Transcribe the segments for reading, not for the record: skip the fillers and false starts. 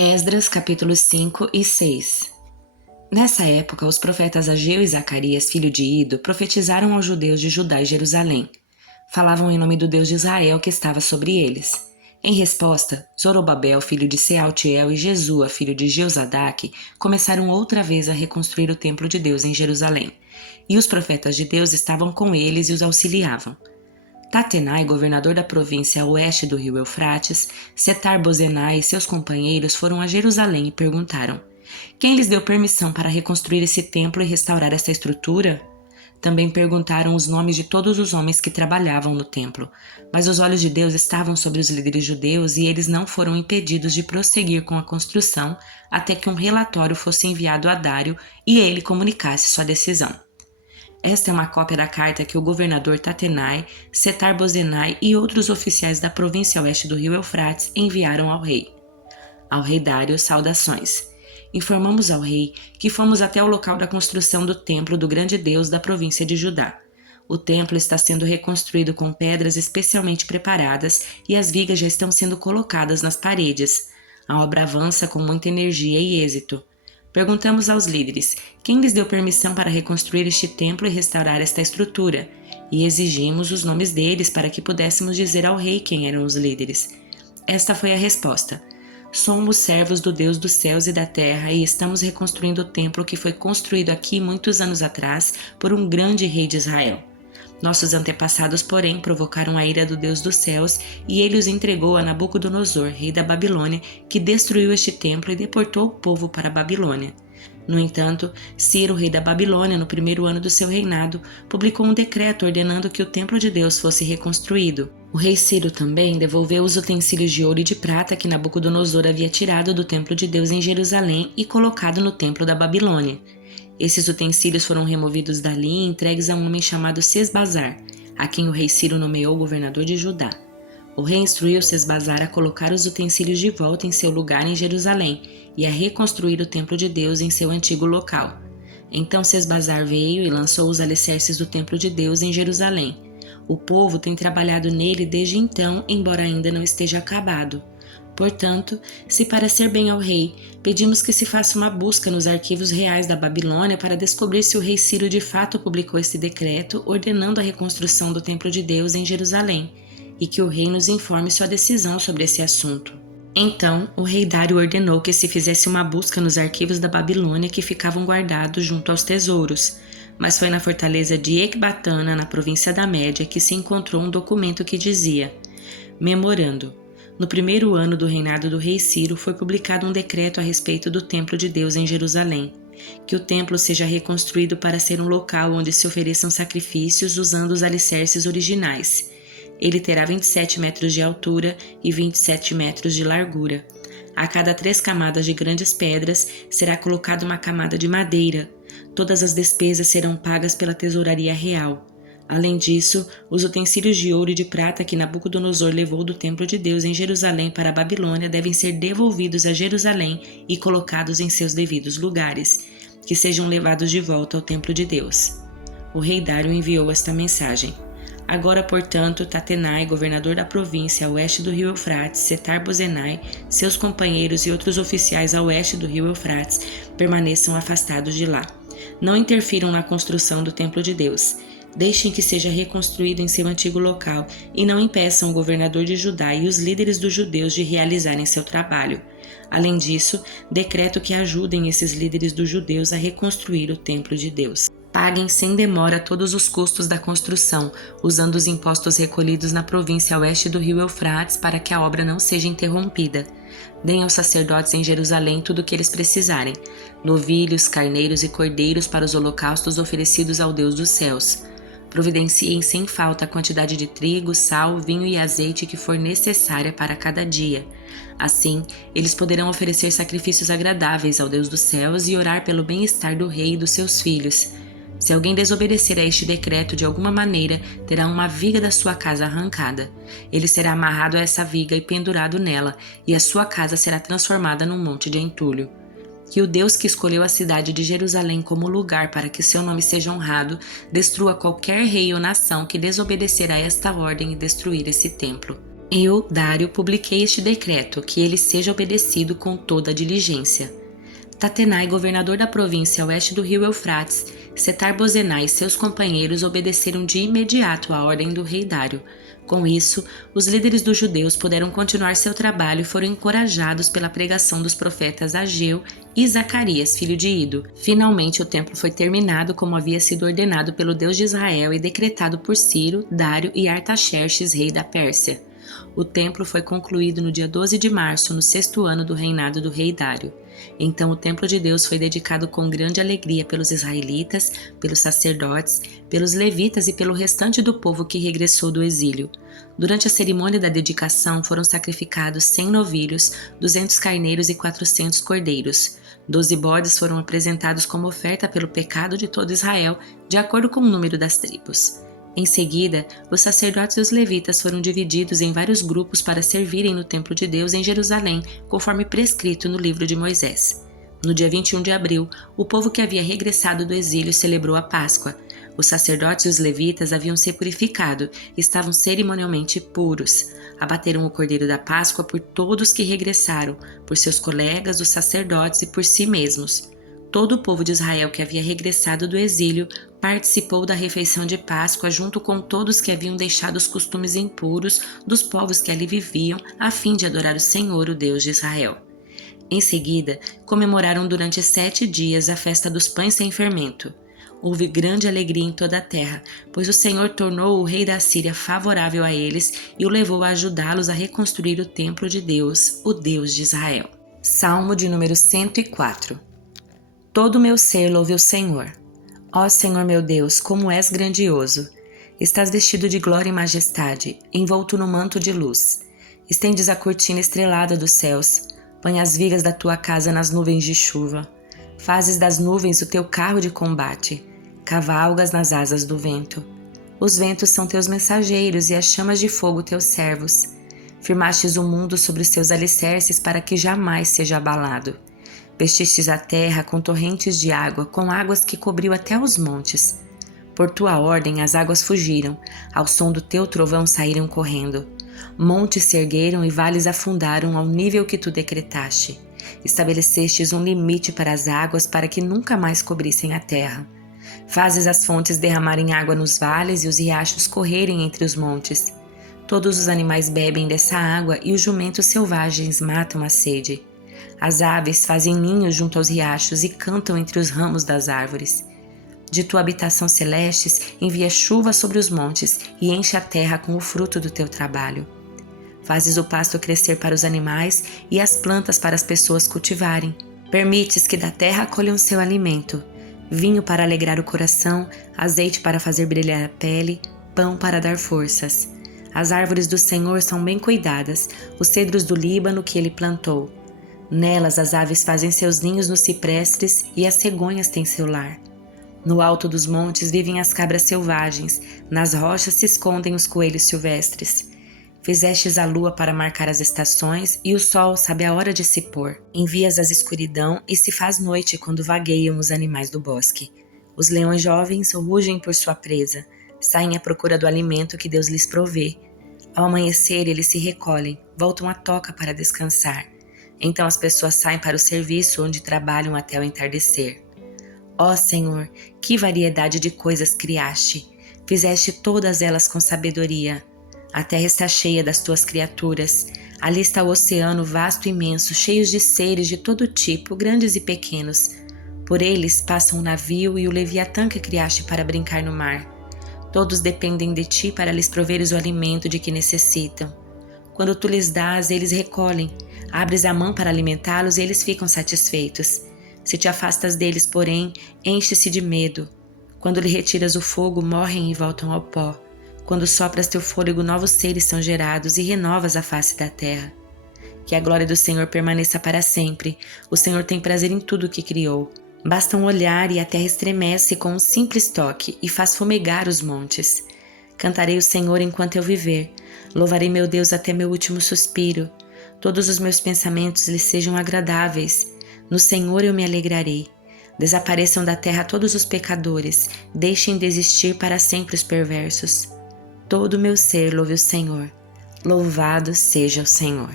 Esdras capítulos 5 e 6. Nessa época, os profetas Ageu e Zacarias, filho de Ido, profetizaram aos judeus de Judá e Jerusalém. Falavam em nome do Deus de Israel que estava sobre eles. Em resposta, Zorobabel, filho de Sealtiel, e Jesua, filho de Jeozadaque, começaram outra vez a reconstruir o templo de Deus em Jerusalém. E os profetas de Deus estavam com eles e os auxiliavam. Tatenai, governador da província a oeste do rio Eufrates, Setar-Bozenai e seus companheiros foram a Jerusalém e perguntaram: quem lhes deu permissão para reconstruir esse templo e restaurar esta estrutura? Também perguntaram os nomes de todos os homens que trabalhavam no templo, mas os olhos de Deus estavam sobre os líderes judeus e eles não foram impedidos de prosseguir com a construção até que um relatório fosse enviado a Dário e ele comunicasse sua decisão. Esta é uma cópia da carta que o governador Tatenai, Setar-Bozenai e outros oficiais da província oeste do rio Eufrates enviaram ao rei. Ao rei Dário, saudações. Informamos ao rei que fomos até o local da construção do templo do grande Deus da província de Judá. O templo está sendo reconstruído com pedras especialmente preparadas e as vigas já estão sendo colocadas nas paredes. A obra avança com muita energia e êxito. Perguntamos aos líderes quem lhes deu permissão para reconstruir este templo e restaurar esta estrutura, e exigimos os nomes deles para que pudéssemos dizer ao rei quem eram os líderes. Esta foi a resposta: somos servos do Deus dos céus e da terra e estamos reconstruindo o templo que foi construído aqui muitos anos atrás por um grande rei de Israel. Nossos antepassados, porém, provocaram a ira do Deus dos céus e ele os entregou a Nabucodonosor, rei da Babilônia, que destruiu este templo e deportou o povo para a Babilônia. No entanto, Ciro, rei da Babilônia, no primeiro ano do seu reinado, publicou um decreto ordenando que o templo de Deus fosse reconstruído. O rei Ciro também devolveu os utensílios de ouro e de prata que Nabucodonosor havia tirado do templo de Deus em Jerusalém e colocado no templo da Babilônia. Esses utensílios foram removidos dali e entregues a um homem chamado Sesbazar, a quem o rei Ciro nomeou governador de Judá. O rei instruiu Sesbazar a colocar os utensílios de volta em seu lugar em Jerusalém e a reconstruir o templo de Deus em seu antigo local. Então Sesbazar veio e lançou os alicerces do templo de Deus em Jerusalém. O povo tem trabalhado nele desde então, embora ainda não esteja acabado. Portanto, se parecer bem ao rei, pedimos que se faça uma busca nos arquivos reais da Babilônia para descobrir se o rei Ciro de fato publicou este decreto ordenando a reconstrução do templo de Deus em Jerusalém, e que o rei nos informe sua decisão sobre esse assunto. Então, o rei Dário ordenou que se fizesse uma busca nos arquivos da Babilônia que ficavam guardados junto aos tesouros, mas foi na fortaleza de Ecbatana, na província da Média, que se encontrou um documento que dizia: Memorando. No primeiro ano do reinado do rei Ciro foi publicado um decreto a respeito do templo de Deus em Jerusalém, que o templo seja reconstruído para ser um local onde se ofereçam sacrifícios usando os alicerces originais. Ele terá 27 metros de altura e 27 metros de largura. A cada 3 camadas de grandes pedras será colocada uma camada de madeira. Todas as despesas serão pagas pela tesouraria real. Além disso, os utensílios de ouro e de prata que Nabucodonosor levou do templo de Deus em Jerusalém para a Babilônia devem ser devolvidos a Jerusalém e colocados em seus devidos lugares, que sejam levados de volta ao templo de Deus. O rei Dário enviou esta mensagem: Agora, portanto, Tatenai, governador da província a oeste do rio Eufrates, Setar-Bozenai, seus companheiros e outros oficiais a oeste do rio Eufrates permaneçam afastados de lá. Não interfiram na construção do templo de Deus. Deixem que seja reconstruído em seu antigo local e não impeçam o governador de Judá e os líderes dos judeus de realizarem seu trabalho. Além disso, decreto que ajudem esses líderes dos judeus a reconstruir o templo de Deus. Paguem sem demora todos os custos da construção, usando os impostos recolhidos na província oeste do rio Eufrates para que a obra não seja interrompida. Deem aos sacerdotes em Jerusalém tudo o que eles precisarem: novilhos, carneiros e cordeiros para os holocaustos oferecidos ao Deus dos céus. Providenciem sem falta a quantidade de trigo, sal, vinho e azeite que for necessária para cada dia. Assim, eles poderão oferecer sacrifícios agradáveis ao Deus dos céus e orar pelo bem-estar do rei e dos seus filhos. Se alguém desobedecer a este decreto de alguma maneira, terá uma viga da sua casa arrancada. Ele será amarrado a essa viga e pendurado nela, e a sua casa será transformada num monte de entulho. Que o Deus que escolheu a cidade de Jerusalém como lugar para que seu nome seja honrado, destrua qualquer rei ou nação que desobedecer a esta ordem e destruir esse templo. Eu, Dário, publiquei este decreto, que ele seja obedecido com toda a diligência. Tatenai, governador da província a oeste do rio Eufrates, Setar-Bozenai e seus companheiros obedeceram de imediato à ordem do rei Dário. Com isso, os líderes dos judeus puderam continuar seu trabalho e foram encorajados pela pregação dos profetas Ageu e Zacarias, filho de Ido. Finalmente, o templo foi terminado como havia sido ordenado pelo Deus de Israel e decretado por Ciro, Dário e Artaxerxes, rei da Pérsia. O templo foi concluído no dia 12 de março, no 6º ano do reinado do rei Dário. Então o templo de Deus foi dedicado com grande alegria pelos israelitas, pelos sacerdotes, pelos levitas e pelo restante do povo que regressou do exílio. Durante a cerimônia da dedicação foram sacrificados 100 novilhos, 200 carneiros e 400 cordeiros. 12 bodes foram apresentados como oferta pelo pecado de todo Israel, de acordo com o número das tribos. Em seguida, os sacerdotes e os levitas foram divididos em vários grupos para servirem no templo de Deus em Jerusalém, conforme prescrito no livro de Moisés. No dia 21 de abril, o povo que havia regressado do exílio celebrou a Páscoa. Os sacerdotes e os levitas haviam se purificado e estavam cerimonialmente puros. Abateram o cordeiro da Páscoa por todos que regressaram, por seus colegas, os sacerdotes e por si mesmos. Todo o povo de Israel que havia regressado do exílio participou da refeição de Páscoa junto com todos que haviam deixado os costumes impuros dos povos que ali viviam, a fim de adorar o Senhor, o Deus de Israel. Em seguida, comemoraram durante 7 dias a festa dos pães sem fermento. Houve grande alegria em toda a terra, pois o Senhor tornou o rei da Síria favorável a eles e o levou a ajudá-los a reconstruir o templo de Deus, o Deus de Israel. Salmo de número 104. Todo o meu ser louve o Senhor. Ó Senhor meu Deus, como és grandioso! Estás vestido de glória e majestade, envolto no manto de luz. Estendes a cortina estrelada dos céus, põe as vigas da tua casa nas nuvens de chuva. Fazes das nuvens o teu carro de combate, cavalgas nas asas do vento. Os ventos são teus mensageiros e as chamas de fogo teus servos. Firmastes o mundo sobre os seus alicerces para que jamais seja abalado. Vestistes a terra com torrentes de água, com águas que cobriu até os montes. Por tua ordem as águas fugiram, ao som do teu trovão saíram correndo. Montes se ergueram e vales afundaram ao nível que tu decretaste. Estabelecestes um limite para as águas para que nunca mais cobrissem a terra. Fazes as fontes derramarem água nos vales e os riachos correrem entre os montes. Todos os animais bebem dessa água e os jumentos selvagens matam a sede. As aves fazem ninhos junto aos riachos e cantam entre os ramos das árvores. De tua habitação celestes, envia chuva sobre os montes e enche a terra com o fruto do teu trabalho. Fazes o pasto crescer para os animais e as plantas para as pessoas cultivarem. Permites que da terra colham seu alimento, vinho para alegrar o coração, azeite para fazer brilhar a pele, pão para dar forças. As árvores do Senhor são bem cuidadas, os cedros do Líbano que ele plantou. Nelas as aves fazem seus ninhos nos ciprestes e as cegonhas têm seu lar. No alto dos montes vivem as cabras selvagens, nas rochas se escondem os coelhos silvestres. Fizestes a lua para marcar as estações e o sol sabe a hora de se pôr. Envias as escuridão e se faz noite quando vagueiam os animais do bosque. Os leões jovens rugem por sua presa, saem à procura do alimento que Deus lhes provê. Ao amanhecer eles se recolhem, voltam à toca para descansar. Então as pessoas saem para o serviço onde trabalham até o entardecer. Ó Senhor, que variedade de coisas criaste! Fizeste todas elas com sabedoria. A terra está cheia das tuas criaturas. Ali está o oceano vasto e imenso, cheio de seres de todo tipo, grandes e pequenos. Por eles passam o navio e o leviatã que criaste para brincar no mar. Todos dependem de ti para lhes proveres o alimento de que necessitam. Quando tu lhes dás, eles recolhem. Abres a mão para alimentá-los e eles ficam satisfeitos. Se te afastas deles, porém, enche-se de medo. Quando lhe retiras o fogo, morrem e voltam ao pó. Quando sopras teu fôlego, novos seres são gerados e renovas a face da terra. Que a glória do Senhor permaneça para sempre. O Senhor tem prazer em tudo o que criou. Basta um olhar e a terra estremece com um simples toque e faz fumegar os montes. Cantarei o Senhor enquanto eu viver. Louvarei meu Deus até meu último suspiro. Todos os meus pensamentos lhe sejam agradáveis. No Senhor eu me alegrarei. Desapareçam da terra todos os pecadores. Deixem de existir para sempre os perversos. Todo o meu ser louve o Senhor. Louvado seja o Senhor.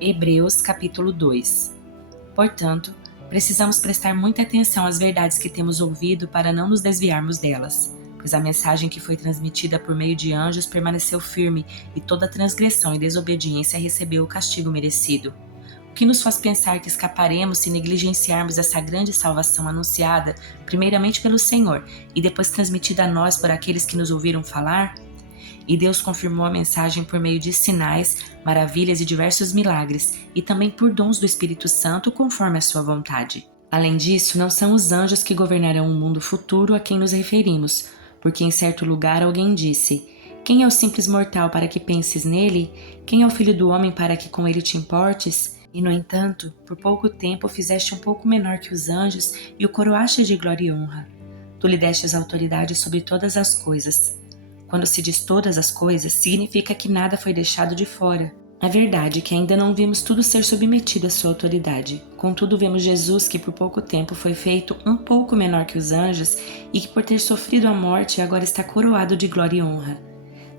Hebreus capítulo 2. Portanto, precisamos prestar muita atenção às verdades que temos ouvido para não nos desviarmos delas, pois a mensagem que foi transmitida por meio de anjos permaneceu firme e toda transgressão e desobediência recebeu o castigo merecido. O que nos faz pensar que escaparemos se negligenciarmos essa grande salvação anunciada primeiramente pelo Senhor e depois transmitida a nós por aqueles que nos ouviram falar? E Deus confirmou a mensagem por meio de sinais, maravilhas e diversos milagres, e também por dons do Espírito Santo conforme a sua vontade. Além disso, não são os anjos que governarão o mundo futuro a quem nos referimos, porque em certo lugar alguém disse: quem é o simples mortal para que penses nele? Quem é o filho do homem para que com ele te importes? E, no entanto, por pouco tempo fizeste um pouco menor que os anjos e o coroaste de glória e honra. Tu lhe destes autoridade sobre todas as coisas. Quando se diz todas as coisas, significa que nada foi deixado de fora. É verdade que ainda não vimos tudo ser submetido à sua autoridade. Contudo, vemos Jesus que por pouco tempo foi feito um pouco menor que os anjos e que por ter sofrido a morte agora está coroado de glória e honra.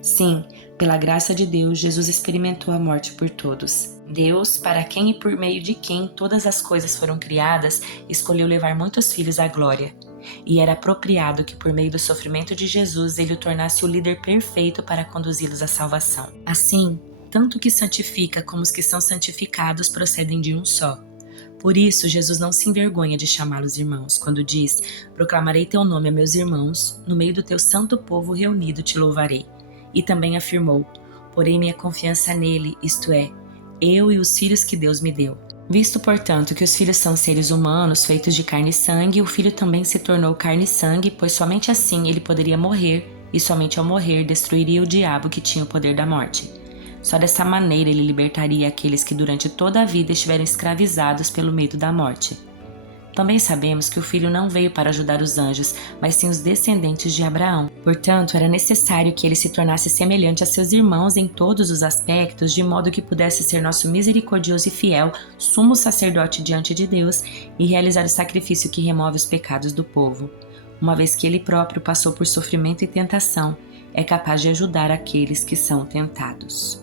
Sim, pela graça de Deus, Jesus experimentou a morte por todos. Deus, para quem e por meio de quem todas as coisas foram criadas, escolheu levar muitos filhos à glória. E era apropriado que por meio do sofrimento de Jesus ele o tornasse o líder perfeito para conduzi-los à salvação. Assim, tanto o que santifica como os que são santificados procedem de um só. Por isso, Jesus não se envergonha de chamá-los irmãos, quando diz: proclamarei teu nome a meus irmãos, no meio do teu santo povo reunido te louvarei. E também afirmou: porém minha confiança nele, isto é, eu e os filhos que Deus me deu. Visto, portanto, que os filhos são seres humanos feitos de carne e sangue, o Filho também se tornou carne e sangue, pois somente assim ele poderia morrer, e somente ao morrer destruiria o diabo que tinha o poder da morte. Só dessa maneira ele libertaria aqueles que durante toda a vida estiveram escravizados pelo medo da morte. Também sabemos que o Filho não veio para ajudar os anjos, mas sim os descendentes de Abraão. Portanto, era necessário que ele se tornasse semelhante a seus irmãos em todos os aspectos, de modo que pudesse ser nosso misericordioso e fiel sumo sacerdote diante de Deus e realizar o sacrifício que remove os pecados do povo. Uma vez que ele próprio passou por sofrimento e tentação, é capaz de ajudar aqueles que são tentados.